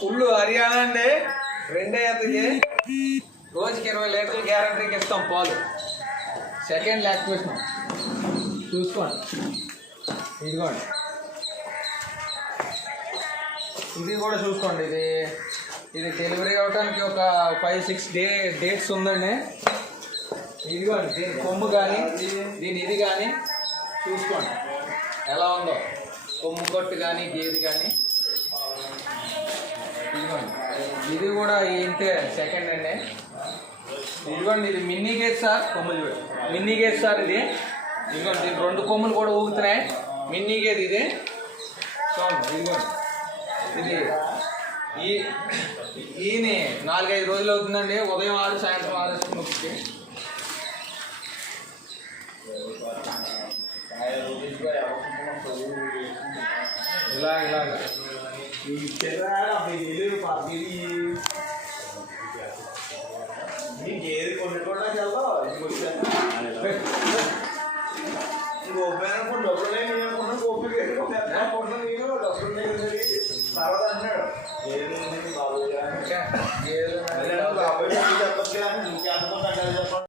Full Haryana అండి. రెండే అవుతుంది రోజుకి ఇరవై లీటర్లు గ్యారంటీకి ఇస్తాం పాలు. సెకండ్ లాక్టివేషన్ చూసుకోండి. ఇదిగోండి. ఇది కూడా చూసుకోండి. ఇది ఇది డెలివరీ అవ్వడానికి ఒక ఫైవ్ సిక్స్ డే డేట్స్ ఉందండి. ఇదిగోండి దీని కొమ్ము కానీ దీని ఇది కానీ చూసుకోండి. ఎలా ఉందో? కొమ్ము కొట్టు కానీ గేది కానీ. ఇది కూడా ఇంతే సెకండ్ అండి. ఇదిగోండి ఇది మిన్నీ గేట్ సార్. కొమ్ములు మిన్నీ గేట్ సార్ ఇది. ఇదిగోండి దీని రెండు కొమ్ములు కూడా ఊగుతున్నాయి. మిన్నీ గేట్ ఇది. చూడండి ఇదిగోండి. ఇది ఈ ఈయన నాలుగైదు రోజులు అవుతుందండి. ఉదయం ఆరు సాయంత్రం ఆరు నొప్పికి ఇలా ఇలాగా. నీకేది కొనుక్కోవడానికి వెళ్ళావు గోపి అనుకుని డబ్బులు లేని అనుకున్నా గోపి అనుకుంటున్నా నేను డబ్బులు లేని తర్వాత అన్నాడు ఏదో బాబు ఏదో